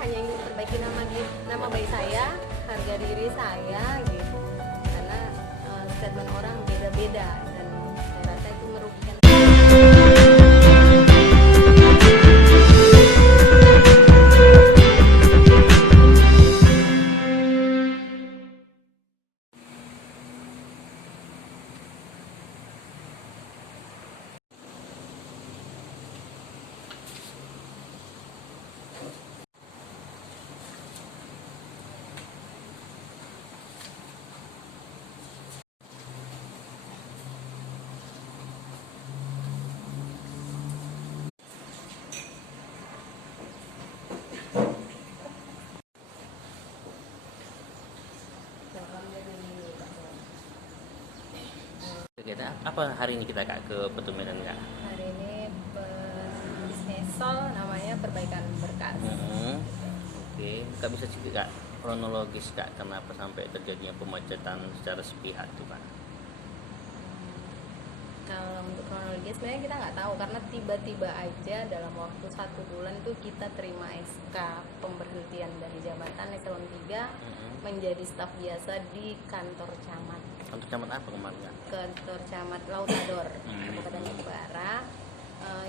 hanya ingin memperbaiki nama baik saya, harga diri saya gitu. Karena statement orang beda-beda dan saya rasa itu merugikan. Kegiatan apa hari ini kita Kak ke Petung Medan Kak? Hari ini Dismesol, namanya perbaikan berkas. Oke, Kak bisa cerita Kak kronologis Kak kenapa sampai terjadinya pemecatan secara sepihak tuh Kak? Kalau untuk kronologi sebenarnya kita nggak tahu karena tiba-tiba aja dalam waktu 1 bulan tuh kita terima SK pemberhentian dari jabatan eselon 3 menjadi staf biasa di kantor camat. Untuk camat apa kemarin Kak? Kantor camat Lautador, Kabupaten Jepara,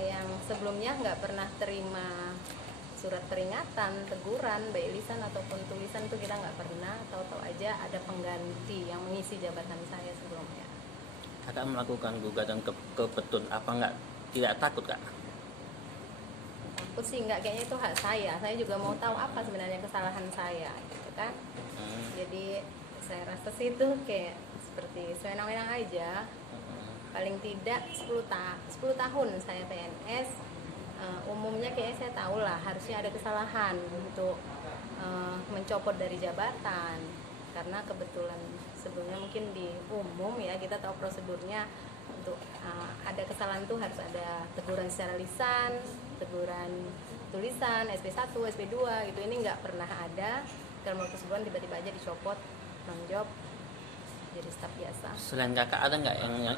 yang sebelumnya nggak pernah terima surat peringatan, teguran, baik lisan ataupun tulisan tuh kita nggak pernah. Tahu-tahu aja ada pengganti yang mengisi jabatan saya sebelumnya. Kakak melakukan gugatan ke Petun apa nggak? Tidak takut Kak? Takut sih nggak, kayaknya itu hak saya. Saya juga mau tahu apa sebenarnya kesalahan saya, gitu kan? Jadi saya rasa sih itu kayak seperti sewenang-wenang aja. Paling tidak 10 tahun saya PNS. Umumnya kayaknya saya tahu lah harusnya ada kesalahan untuk mencopot dari jabatan, karena kebetulan sebelumnya mungkin di umum ya kita tahu prosedurnya untuk ada kesalahan tuh harus ada teguran secara lisan, teguran tulisan, SP1, SP2 gitu. Ini nggak pernah ada. Dalam waktu sebulan tiba-tiba aja dicopot, non-job, jadi staf biasa. Selain Kakak ada nggak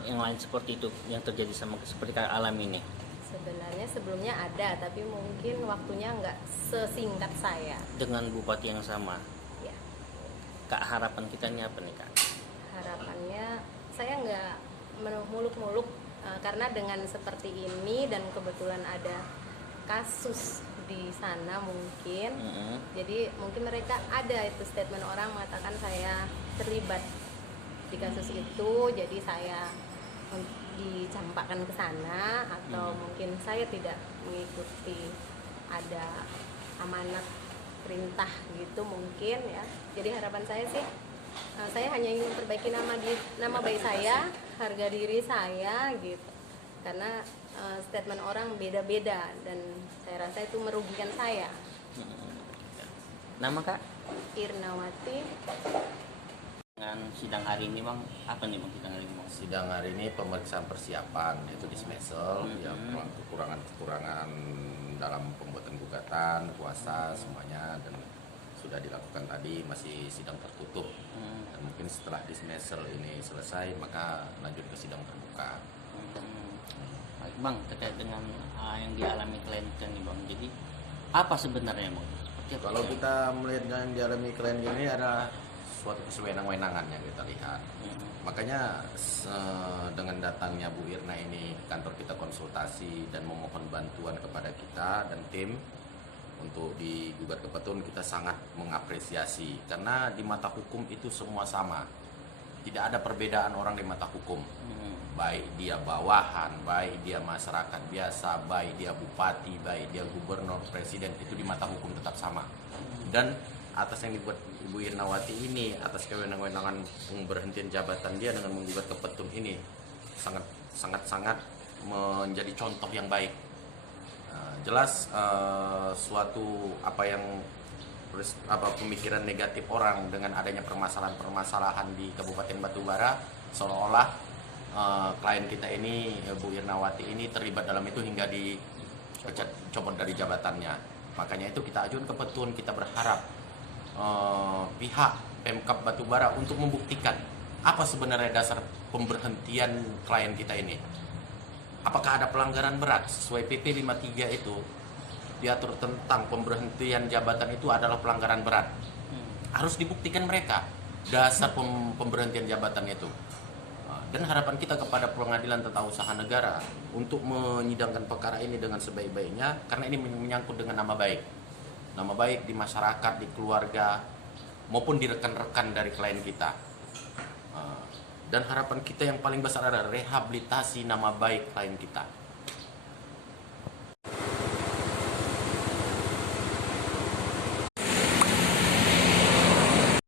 yang lain seperti itu yang terjadi sama seperti Kakak alami ini? Sebenarnya sebelumnya ada, tapi mungkin waktunya nggak sesingkat saya. Dengan bupati yang sama? Ya. Kak, harapan kita ini apa nih Kak? Harapannya saya nggak muluk-muluk, karena dengan seperti ini dan kebetulan ada kasus di sana mungkin, jadi mungkin mereka ada itu statement orang mengatakan saya terlibat di kasus itu, jadi saya dicampakkan ke sana, atau mungkin saya tidak mengikuti ada amanat perintah gitu mungkin ya. Jadi harapan saya sih, saya hanya ingin memperbaiki nama baik saya, harga diri saya gitu. Karena statement orang beda-beda dan saya rasa itu merugikan saya. Nama Kak? Irnawati. Dengan sidang hari ini Bang, apa nih Bang sidang hari ini Bang? Sidang hari ini pemeriksaan persiapan itu Dismesol, yang kekurangan dalam pembuatan gugatan, kuasa semuanya, dan sudah dilakukan tadi, masih sidang tertutup. Dan mungkin setelah Dismesol ini selesai maka lanjut ke sidang terbuka. Baik Bang, terkait dengan yang dialami klien kita nih Bang, jadi apa sebenarnya Bang? Seperti apa Kalau ya? kita melihat yang dialami klien ini adalah suatu kesewenang-wenangan yang kita lihat. Makanya dengan datangnya Bu Irna ini kantor kita konsultasi dan memohon bantuan kepada kita dan tim untuk digugat ke Petun, kita sangat mengapresiasi karena di mata hukum itu semua sama. Tidak ada perbedaan orang di mata hukum. Baik dia bawahan, baik dia masyarakat biasa, baik dia bupati, baik dia gubernur, presiden, itu di mata hukum tetap sama. Dan atas yang dibuat Ibu Irnawati ini, atas kewenangan pemberhentian jabatan dia dengan menggugat ke Petun ini sangat menjadi contoh yang baik. Jelas suatu pemikiran negatif orang dengan adanya permasalahan di Kabupaten Batubara, seolah-olah klien kita ini Bu Irnawati ini terlibat dalam itu hingga dicopot dari jabatannya. Makanya itu kita ajukan ke Petun, kita berharap pihak Pemkab Batubara untuk membuktikan apa sebenarnya dasar pemberhentian klien kita ini. Apakah ada pelanggaran berat sesuai PP 53 itu diatur tentang pemberhentian jabatan itu adalah pelanggaran berat. Harus dibuktikan mereka dasar pemberhentian jabatan itu. Dan harapan kita kepada Pengadilan Tata Usaha Negara untuk menyidangkan perkara ini dengan sebaik-baiknya, karena ini menyangkut dengan nama baik. Nama baik di masyarakat, di keluarga, maupun di rekan-rekan dari klien kita. Dan harapan kita yang paling besar adalah rehabilitasi nama baik klien kita.